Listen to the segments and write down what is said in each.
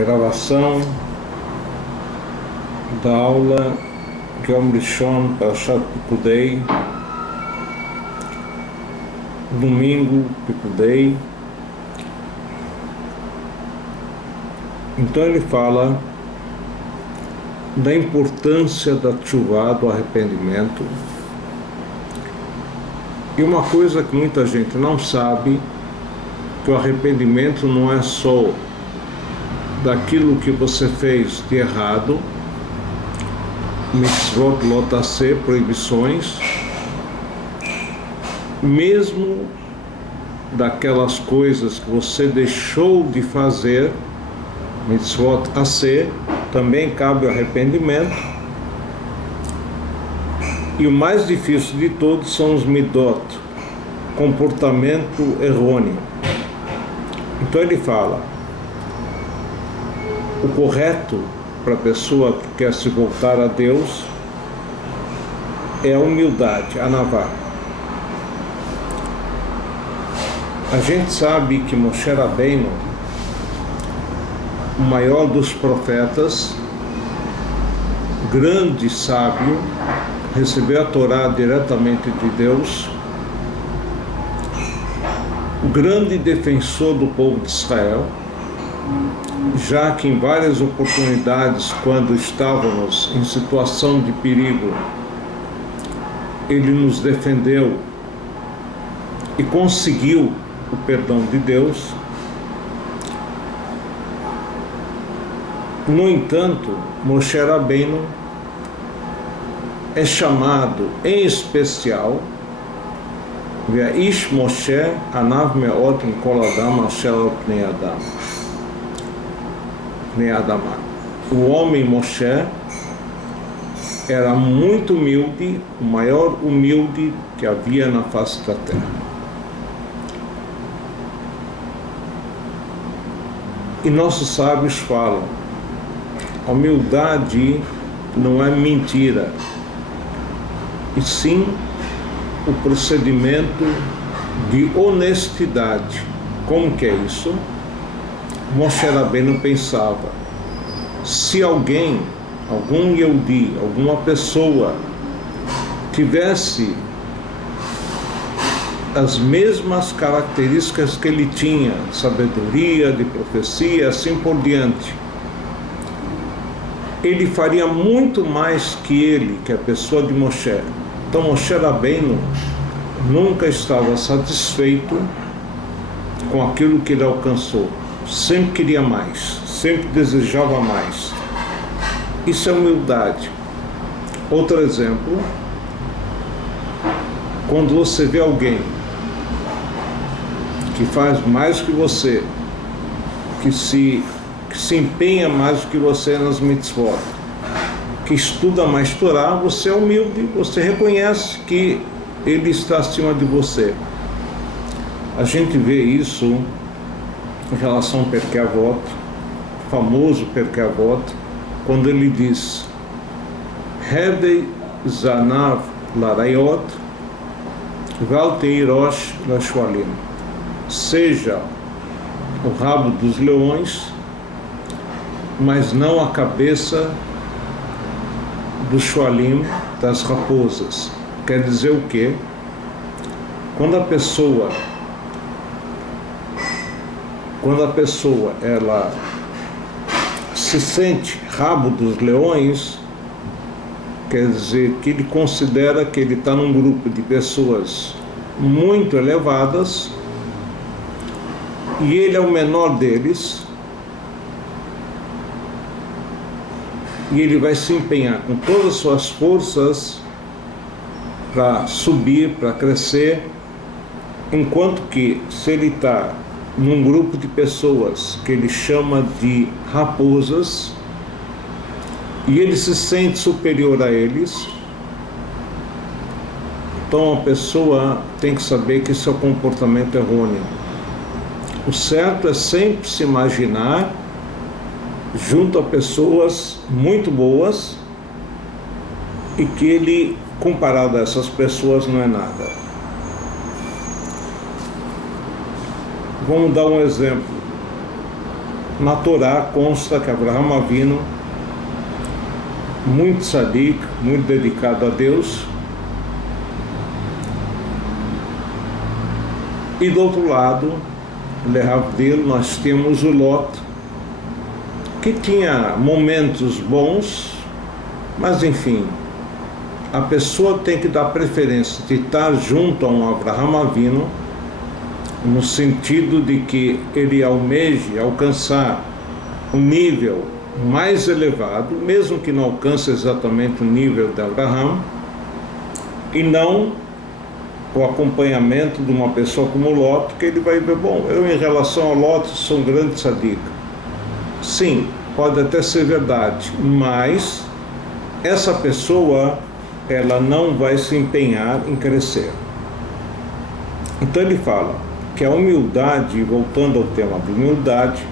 gravação da aula de Yom Rishon Parashat Pekudei, domingo Pekudei. Então ele fala da importância da tshuvá, do arrependimento. E uma coisa que muita gente não sabe, que o arrependimento não é só daquilo que você fez de errado, mitzvot lot aseh, proibições, mesmo daquelas coisas que você deixou de fazer, mitzvot aseh, também cabe o arrependimento. E o mais difícil de todos são os midot, comportamento errôneo. Então ele fala, o correto para a pessoa que quer se voltar a Deus é a humildade, a anavá. A gente sabe que Moshe Rabbeinu, o maior dos profetas, grande sábio, recebeu a Torá diretamente de Deus, o grande defensor do povo de Israel, já que em várias oportunidades, quando estávamos em situação de perigo, ele nos defendeu e conseguiu o perdão de Deus. No entanto, Moshe Rabbeinu é chamado em especial Ve'ish Moshe anav me'ot mikol adam asher al pnei adam. O homem Moshe era muito humilde, o maior humilde que havia na face da terra. E nossos sábios falam, a humildade não é mentira, e sim o procedimento de honestidade. Como que é isso? Moshe Rabbeinu pensava, se alguém, algum Yehudi, alguma pessoa tivesse as mesmas características que ele tinha, de sabedoria, de profecia, assim por diante, ele faria muito mais que ele, que é a pessoa de Moshe. Então Moshe Rabbeinu nunca estava satisfeito com aquilo que ele alcançou. Sempre queria mais, sempre desejava mais. Isso é humildade. Outro exemplo, quando você vê alguém que faz mais que você, que se empenha mais do que você nas mitzvot, que estuda mais Torá, você é humilde, você reconhece que ele está acima de você. A gente vê isso em relação ao Perkei Avot, famoso Perkei Avot, quando ele diz Hedei zanav larayot val teirosh lashualim, seja o rabo dos leões, mas não a cabeça do shualim, das raposas. Quer dizer o quê? Quando a pessoa ela se sente rabo dos leões, quer dizer que ele considera que ele está num grupo de pessoas muito elevadas e ele é o menor deles, e ele vai se empenhar com todas as suas forças para subir, para crescer, enquanto que se ele está num grupo de pessoas que ele chama de raposas e ele se sente superior a eles, então a pessoa tem que saber que esse é o comportamento errôneo. O certo é sempre se imaginar junto a pessoas muito boas e que ele, comparado a essas pessoas, não é nada. Vamos dar um exemplo. Na Torá consta que Abraham Avinu, muito tzadik, muito dedicado a Deus, e do outro lado, Lehavdil, nós temos o Lot, que tinha momentos bons, mas enfim, a pessoa tem que dar preferência de estar junto a um Abraham Avinu, no sentido de que ele almeje alcançar um nível mais elevado, mesmo que não alcance exatamente o nível de Abraham, e não o acompanhamento de uma pessoa como Lot, que ele vai ver, bom, eu em relação ao Lot sou um grande tzadik. Sim, pode até ser verdade, mas essa pessoa, ela não vai se empenhar em crescer. Então ele fala que a humildade, voltando ao tema de humildade,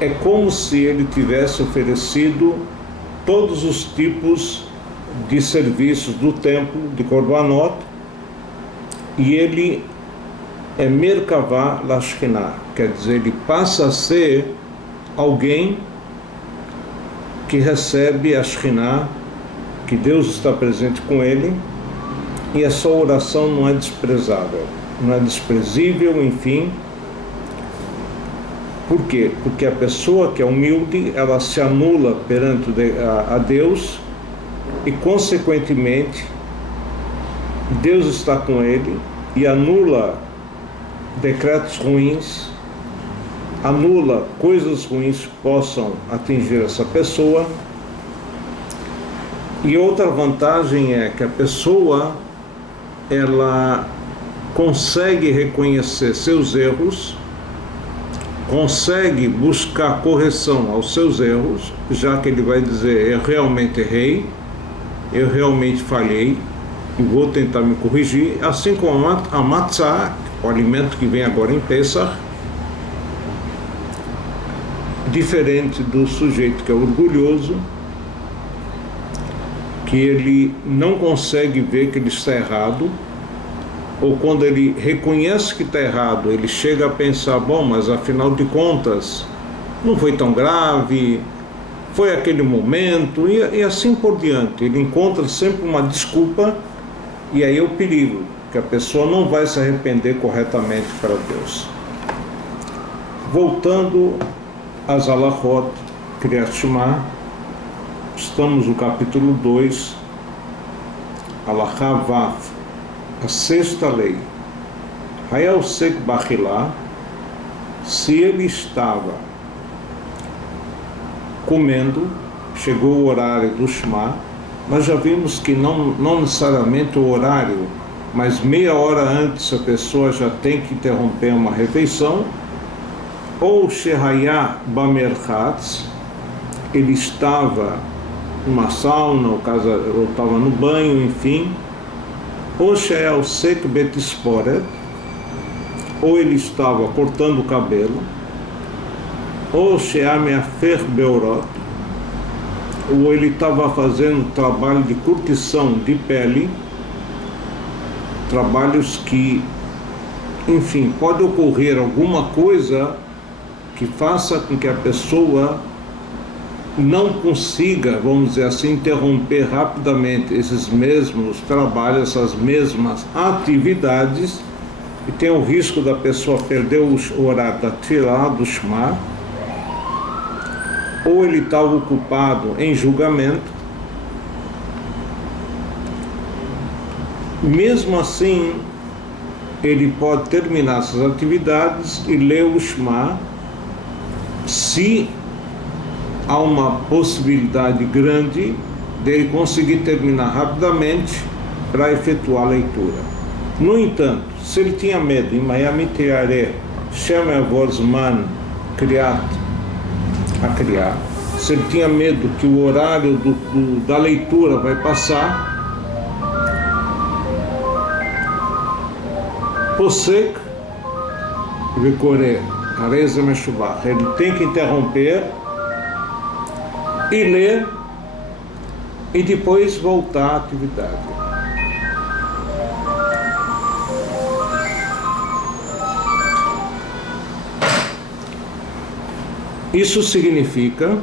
é como se ele tivesse oferecido todos os tipos de serviços do templo de Korbanot, e ele é Merkavá Lashkinah, quer dizer, ele passa a ser alguém que recebe a Shekhinah, que Deus está presente com ele, e a sua oração não é desprezável, não é desprezível, enfim. Por quê? Porque a pessoa que é humilde, ela se anula perante a Deus, e consequentemente Deus está com ele e anula decretos ruins, anula coisas ruins que possam atingir essa pessoa. E outra vantagem é que a pessoa, ela consegue reconhecer seus erros, consegue buscar correção aos seus erros, já que ele vai dizer, eu realmente errei, eu realmente falhei e vou tentar me corrigir, assim como a matzah, o alimento que vem agora em Pesach, diferente do sujeito que é orgulhoso, que ele não consegue ver que ele está errado, ou quando ele reconhece que está errado, ele chega a pensar, bom, mas afinal de contas, não foi tão grave, foi aquele momento, e assim por diante. Ele encontra sempre uma desculpa, e aí é o perigo, que a pessoa não vai se arrepender corretamente para Deus. Voltando às Alachot, Kriyat Shema, estamos no capítulo 2, Alachá Vav, a sexta lei. Hayal Sek Bachilá, se ele estava comendo, chegou o horário do Shema, nós já vimos que não necessariamente o horário, mas meia hora antes a pessoa já tem que interromper uma refeição, ou Shehayá Bamerchatz, ele estava numa sauna, ou estava no banho, enfim, ou Shehayá Sek Betisporet, ou ele estava cortando o cabelo, ou Sheameafer Beorot, ou ele estava fazendo trabalho de curtição de pele, trabalhos que, enfim, pode ocorrer alguma coisa que faça com que a pessoa não consiga, vamos dizer assim, interromper rapidamente esses mesmos trabalhos, essas mesmas atividades, e tem o risco da pessoa perder o horário da Tfilá, do Shema, ou ele estava ocupado em julgamento. Mesmo assim, ele pode terminar essas atividades e ler o Shema, se há uma possibilidade grande dele conseguir terminar rapidamente para efetuar a leitura. No entanto, se ele tinha medo, em Miami Teare, Shem Avorzman Kriat, a criar, se ele tinha medo que o horário da leitura vai passar, Posek Vikore Areza Meshubach, ele tem que interromper e ler e depois voltar à atividade. Isso significa,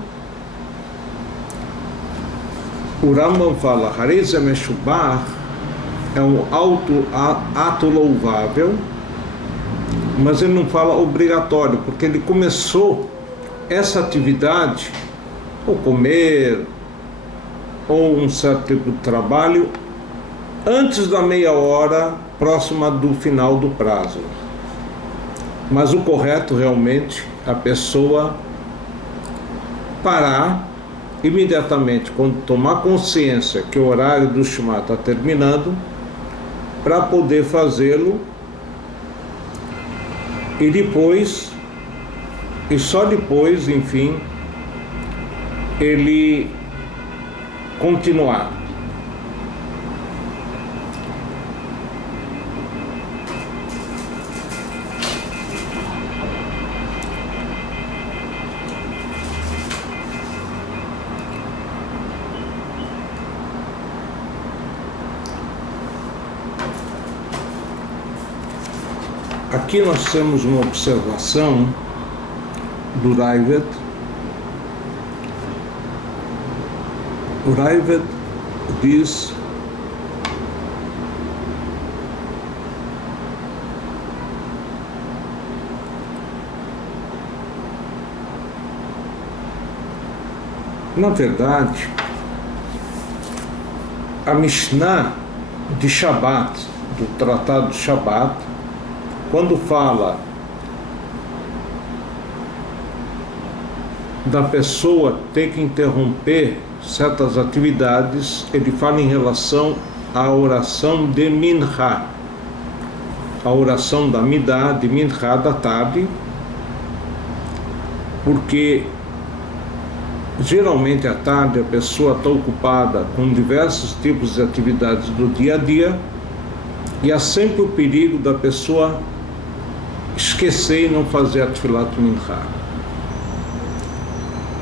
o Rambam fala, Harei Meshubach é um ato louvável, mas ele não fala obrigatório, porque ele começou essa atividade, ou comer, ou um certo tipo de trabalho, antes da meia hora próxima do final do prazo. Mas o correto realmente é a pessoa parar imediatamente, quando tomar consciência que o horário do Shema está terminando, para poder fazê-lo, e depois, e só depois, enfim, ele continuar. Aqui nós temos uma observação do Raavad. O Raavad diz: na verdade, a Mishnah de Shabat, do Tratado de Shabat, quando fala da pessoa ter que interromper certas atividades, ele fala em relação à oração de Minha, a oração da Midá, de Minha da tarde, porque geralmente à tarde a pessoa está ocupada com diversos tipos de atividades do dia a dia, e há sempre o perigo da pessoa esquecer e não fazer a Tfilat Minha.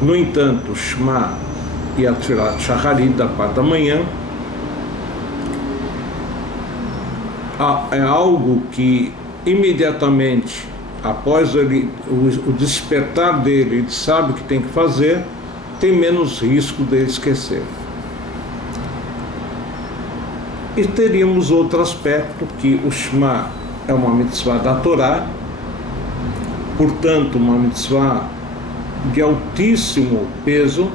No entanto, o Shema e a Tfilat Shacharit da parte da manhã é algo que imediatamente após o despertar dele, ele sabe que tem que fazer, tem menos risco de esquecer. E teríamos outro aspecto, que o Shema é uma mitzvah da Torá, portanto uma mitzvah de altíssimo peso,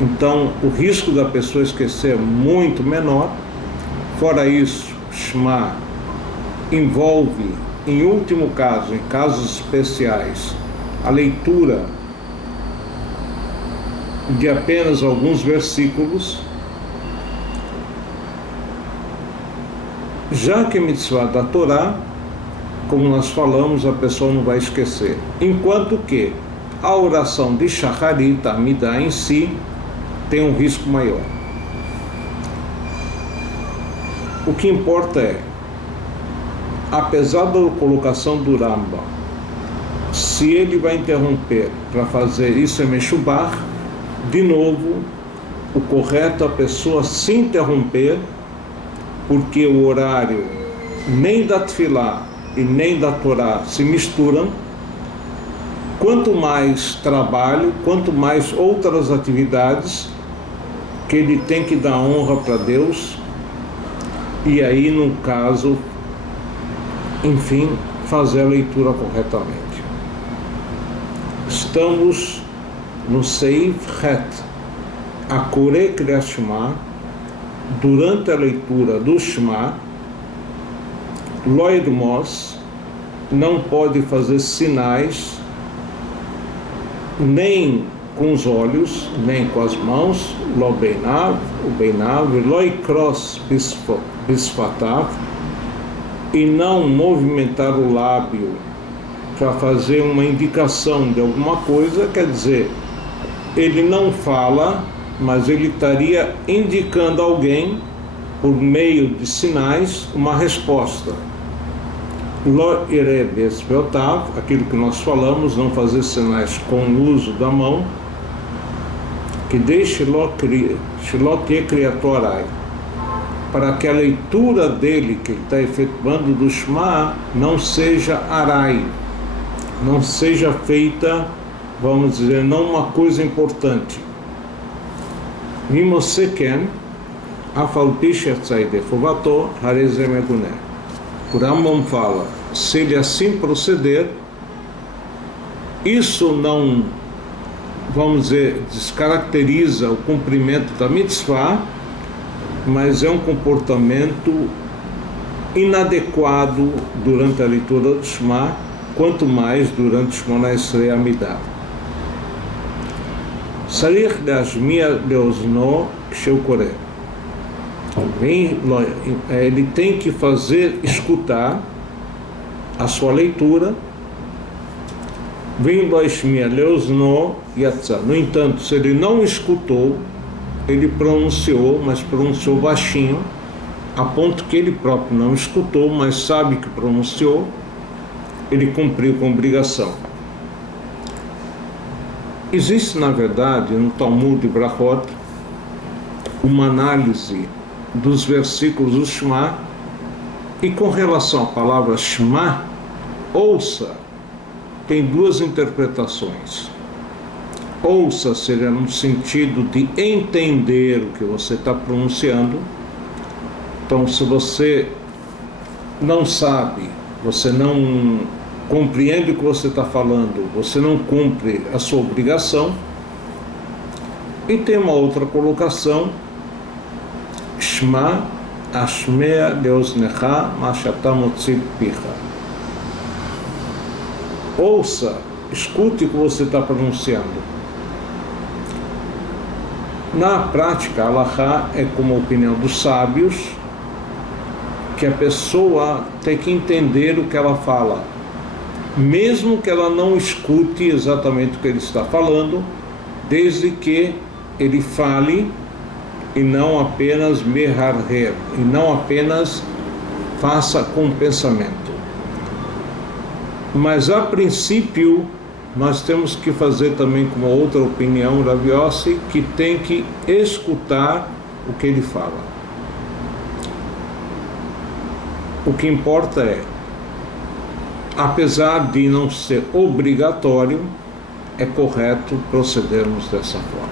então o risco da pessoa esquecer é muito menor. Fora isso, o Shema envolve, em último caso, em casos especiais, a leitura de apenas alguns versículos, já que a mitzvah da Torá, como nós falamos, a pessoa não vai esquecer. Enquanto que a oração de Shacharit, a Midá em si, tem um risco maior. O que importa é, apesar da colocação do Rambam, se ele vai interromper para fazer isso é Meshubach, de novo, o correto é a pessoa se interromper, porque o horário nem da Tfilá e nem da Torá se misturam. Quanto mais trabalho, quanto mais outras atividades que ele tem que dar honra para Deus, e aí, no caso, enfim, fazer a leitura corretamente. Estamos no Seif Het, Akore Kriyat Shema. Durante a leitura do Shema, Lo Yirmos, não pode fazer sinais, nem com os olhos, nem com as mãos, Lo Beinav, o Beinav, Lo Yikros Bisfatav, e não movimentar o lábio para fazer uma indicação de alguma coisa, quer dizer, ele não fala, mas ele estaria indicando a alguém, por meio de sinais, uma resposta. Lo irebes veotav, aquilo que nós falamos, não fazer sinais com o uso da mão, que deixe Shilot Kriatorai, para que a leitura dele, que ele está efetuando do Shema, não seja arai, não seja feita vamos dizer, não uma coisa importante. Mimoseken, afalpishetzaide fuvato, harezemegune. O Rambam fala, se ele assim proceder, isso não, vamos dizer, descaracteriza o cumprimento da mitzvah, mas é um comportamento inadequado durante a leitura do Shema, quanto mais durante o Shmona Esrei Amidah. Sarich leashmiya leozno ksheu koreh. Ele tem que fazer escutar a sua leitura. Vem loishmiya leozno yatsa. No entanto, se ele não escutou, ele pronunciou, mas pronunciou baixinho, a ponto que ele próprio não escutou, mas sabe que pronunciou, ele cumpriu com obrigação. Existe, na verdade, no Talmud de Brachot, uma análise dos versículos do Shema, e com relação à palavra Shema, ouça, tem duas interpretações. Ouça seria no sentido de entender o que você está pronunciando. Então, se você não sabe, você não compreende o que você está falando, você não cumpre a sua obrigação. E tem uma outra colocação, Shema ashmea leoznecha ma shata motzi picha. Ouça, escute o que você está pronunciando. Na prática, a halachá é como a opinião dos sábios, que a pessoa tem que entender o que ela fala, mesmo que ela não escute exatamente o que ele está falando, desde que ele fale e não apenas meharher, e não apenas faça com o pensamento. Mas a princípio nós temos que fazer também com uma outra opinião, Rav Yossi, que tem que escutar o que ele fala. O que importa é, apesar de não ser obrigatório, é correto procedermos dessa forma.